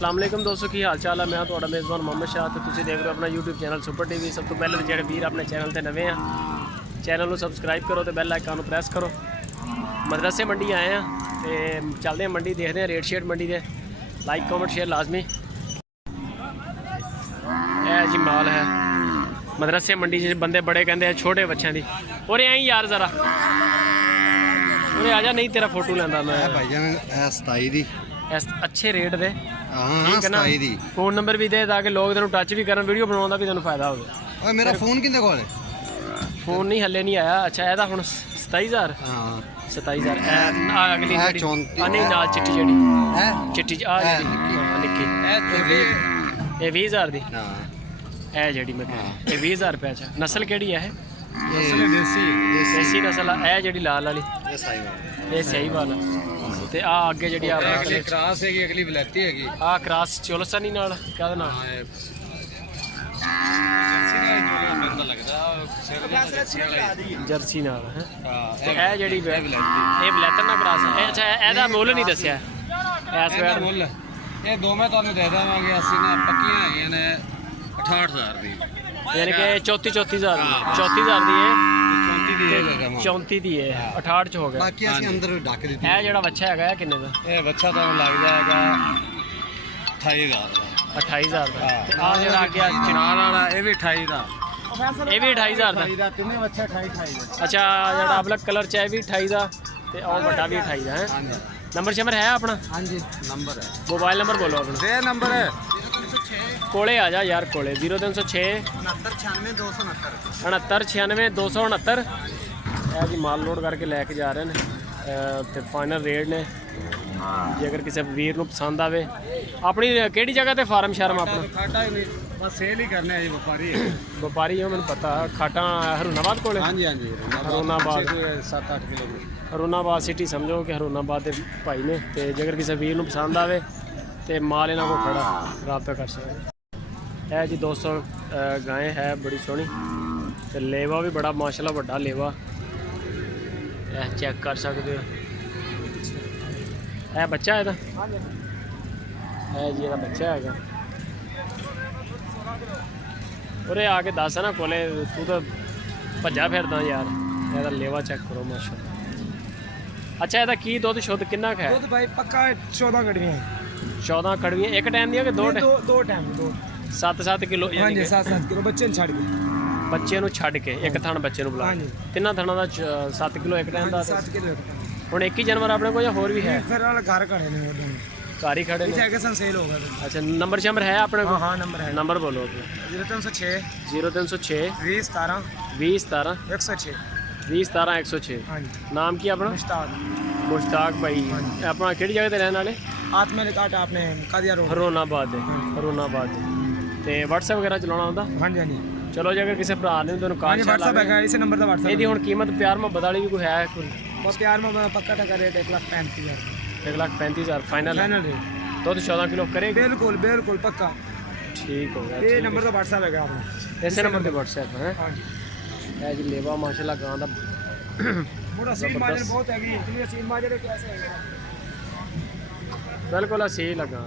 अस्सलाम वालेकुम दोस्तों की हाल चाल है। मैं थोड़ा मेज़बान मोहम्मद शाह तो तुम देख रहे हो अपना यूट्यूब चैनल सुपर टीवी। सब तो पहले तो जेडे वीर अपने चैनल से नवे हैं चैनल को सबसक्राइब करो तो बेल आइकन प्रेस करो। मदरसे मंडी आए हैं तो चलते हैं मंडी देखते हैं रेट शेट मंडी के। लाइक कमेंट शेयर लाजमी है जी। माल है मदरसे मंडी जिस बंदे बड़े कहते हैं छोटे बच्चों की और आई यार जरा उरे आजा नहीं तेरा फोटो लेंदा मैं भाईजान 27 दी अच्छे रेट दे ठीक है ना। फोन नंबर भी दे ताकि लोग तेन टच भी करन वीडियो बनाने का भी तेन फायदा हो। ओए मेरा फोन किंदे कोल है? फोन नहीं हले नहीं आया। अच्छा ਇਹਦਾ ਹੁਣ 27000 हां 27000 अगली नहीं नाल चिट्टी जेडी है चिट्टी आ निक्की ਇਹ 20000 ਦੀ हां ਇਹ ਜਿਹੜੀ मैं ਇਹ 20000 रुपए। अच्छा नस्ल केड़ी है? नस्ल देसी नस्ल है ਜਿਹੜੀ ਲਾਲ ਵਾਲੀ ਇਹ ਸਹੀ ਵਾਲਾ ਤੇ ਆ ਅੱਗੇ ਜਿਹੜੀ ਆ क्रास है अगली वलैती है ਆ ਕ੍ਰਾਸ ਚੋਲਸਨੀ ਨਾਲ ਕਾਹਦਾ ਨਾਮ ਜਰਸੀ ਨਾਲ ਹੈ ਤੇ ਇਹ ਜਿਹੜੀ ਇਹ ਬਲੈਤਰ ਨਾਲ ਕ੍ਰਾਸ ਹੈ। ਅੱਛਾ ਇਹਦਾ ਮੁੱਲ ਨਹੀਂ ਦੱਸਿਆ ਇਸ ਵੇਲੇ ਮੁੱਲ ਇਹ ਦੋ ਮੈਂ ਤੁਹਾਨੂੰ ਦੇ ਦੇਵਾਂਗੇ। ਅਸੀਂ ਨਾ ਪੱਕੀਆਂ ਹੈਗੀਆਂ ਨੇ 68000 ਦੀ यानी कि 34000 ਦੀ ਹੈ 34 ਦੀ ਹੈ 68 ਚ ਹੋ ਗਿਆ। ਬਾਕੀ ਅਸੀਂ ਅੰਦਰ ਢੱਕ ਦਿੱਤੀ। ਇਹ ਜਿਹੜਾ ਬੱਚਾ ਹੈਗਾ ਇਹ ਕਿੰਨੇ ਦਾ? ਇਹ ਬੱਚਾ ਤੁਹਾਨੂੰ ਲੱਗ ਜਾਏਗਾ 28000 ਦਾ 28000 ਦਾ। ਤੇ ਆ ਜਿਹੜਾ ਅੱਗੇ ਨਾਲ ਵਾਲਾ ਇਹ ਵੀ 28 ਦਾ ਇਹ ਵੀ 28000 ਦਾ। ਤਿੰਨੇ ਬੱਚਾ 28 ਦਾ। ਅੱਛਾ ਜਿਹੜਾ ਬਲੈਕ ਕਲਰ ਚ ਹੈ ਵੀ 28 ਦਾ ਤੇ ਉਹ ਵੱਡਾ ਵੀ 28 ਦਾ ਹੈ। ਹਾਂਜੀ ਨੰਬਰ ਸ਼ਮਰ ਹੈ ਆਪਣਾ? ਹਾਂਜੀ ਨੰਬਰ ਹੈ। ਮੋਬਾਈਲ ਨੰਬਰ ਬੋਲੋ ਆਪਣਾ। ਇਹ ਨੰਬਰ ਹੈ ਕੋਲੇ ਆ ਜਾ ਯਾਰ ਕੋਲੇ 0306 69 269 ਇਹ ਜੀ ਮਾਲ ਲੋਡ ਕਰਕੇ ਲੈ ਕੇ ਜਾ ਰਹੇ ਨੇ ਤੇ ਫਾਈਨਲ ਰੇਟ ਨੇ। ਜੇ ਅਗਰ ਕਿਸੇ ਵੀਰ ਨੂੰ ਪਸੰਦ ਆਵੇ ਆਪਣੀ ਕਿਹੜੀ ਜਗ੍ਹਾ ਤੇ ਫਾਰਮ ਸ਼ਰਮ ਆਪਣਾ? ਖਾਟਾ ਹੀ ਨਹੀਂ ਬਸ ਸੇਲ ਹੀ ਕਰਨੇ ਆ ਜੀ। ਵਪਾਰੀ ਹੋ ਮੈਨੂੰ ਪਤਾ। ਖਾਟਾ ਹਰੂਨਾਬਾਦ ਕੋਲੇ? ਹਾਂਜੀ ਹਾਂਜੀ ਹਰੂਨਾਬਾਦ 7-8 ਕਿਲੋਮੀਟਰ ਹਰੂਨਾਬਾਦ ਸਿਟੀ ਸਮਝੋ ਕਿ ਹਰੂਨਾਬਾਦ ਦੇ ਭਾਈ ਨੇ। ਤੇ ਜੇਕਰ ਕਿਸੇ ਵੀਰ ਨੂੰ ਪਸੰਦ ਆਵੇ ਤੇ ਮਾਲ ਇਹਨਾਂ ਕੋਲ ਖੜਾ ਰਾਬਤਾ ਕਰ ਸਕਦੇ। है जी दोस्तों गाय है बड़ी सोहनी तो लेवा भी बड़ा माशाल्लाह बड़ा लेवा चेक कर सकते हो। है बच्चा है है जी ये बच्चा है उरे आके दस है ना कोले तू तो भजा फिरदा यार। ये लेवा चेक करो माशाल्लाह। अच्छा ये की दुध शुद्ध किन्ना है? दुध भाई पक्का 14 कड़वियां 14 कड़वियां एक टाइम दी कि दो टाइम 7-7 किलो? हाँ जी 7-7 किलो बच्चे ਨੂੰ ਛੱਡ ਕੇ ਬੱਚੇ ਨੂੰ ਛੱਡ ਕੇ ਇੱਕ ਥਣ ਬੱਚੇ ਨੂੰ ਬੁਲਾ ਤਿੰਨਾਂ ਥਣਾਂ ਦਾ 7 ਕਿਲੋ ਇੱਕ ਟਾਈਮ ਦਾ। 7 ਕਿਲੋ ਹੁਣ ਇੱਕ ਹੀ ਜਾਨਵਰ ਆਪਣੇ ਕੋਲ ਜਾਂ ਹੋਰ ਵੀ ਹੈ? ਫਿਰ ਵਾਲਾ ਘਰ ਖੜੇ ਨੇ ਉਹ ਦੋਨੋਂ ਘਰ ਹੀ ਖੜੇ ਨੇ। ਇੱਥੇ ਅੱਗੇ ਸਨ ਸੇਲ ਹੋਗਾ। ਅੱਛਾ ਨੰਬਰ ਸ਼ੰਬਰ ਹੈ ਆਪਣੇ ਕੋਲ? ਹਾਂ ਨੰਬਰ ਹੈ। ਨੰਬਰ ਬੋਲੋ 0306 0306 2017 2017 106 2017 106। ਹਾਂਜੀ ਨਾਮ ਕੀ ਆਪਣਾ? ਮੁਸ਼ਤਾਕ ਭਾਈ। ਆਪਣਾ ਕਿਹੜੀ ਜਗ੍ਹਾ ਤੇ ਰਹਿਣ ਵਾਲੇ? ਆਤਮੇ ਦੇ ਕਾਟ ਆਪਣੇ ਕਾਦੀਆ ਰੋਡ ਹਰੂਨਾਬਾਦ ਦੇ। ਹਰੂਨਾਬਾਦ ਦੇ ਤੇ WhatsApp ਵਗੈਰਾ ਚਲਾਉਣਾ ਹੁੰਦਾ? ਹਾਂਜੀ ਹਾਂਜੀ ਚਲੋ ਜੇ ਅਗਰ ਕਿਸੇ ਭਰਾ ਨੇ ਤੁਹਾਨੂੰ ਕਾਲ WhatsApp ਹੈਗਾ ਇਸੇ ਨੰਬਰ ਦਾ WhatsApp। ਇਹਦੀ ਹੁਣ ਕੀਮਤ ਪਿਆਰ ਮੁਹੱਬਤ ਵਾਲੀ ਵੀ ਕੋਈ ਹੈ? ਕੋਈ ਬਸ ਪਿਆਰ ਮੈਂ ਪੱਕਾ ਟਕਾ ਰੇਟ 1,35,000 1,35,000 ਫਾਈਨਲ ਫਾਈਨਲ ਰੇਟ। ਦੁੱਧ 14 ਕਿਲੋ ਕਰੇਗਾ? ਬਿਲਕੁਲ ਬਿਲकुल ਪੱਕਾ ठीक हो गया। ਇਹ ਨੰਬਰ ਦਾ WhatsApp ਹੈਗਾ ਆਪਣਾ ਇਸੇ ਨੰਬਰ ਤੇ WhatsApp ਹੈ। ਹਾਂਜੀ ਇਹ ਜੀ ਲੇਵਾ ਮਾਸ਼ਾਅੱਲਾ ਗਾਂ ਦਾ ਬੜਾ ਸੀਲ ਮਾਜਰ ਬਹੁਤ ਹੈਗੀ। ਇਤਨੀ ਸੀਲ ਮਾਜਰ ਕੈਸੇ ਹੈਗਾ ਬਿਲਕੁਲ ਸਹੀ ਲਗਾ।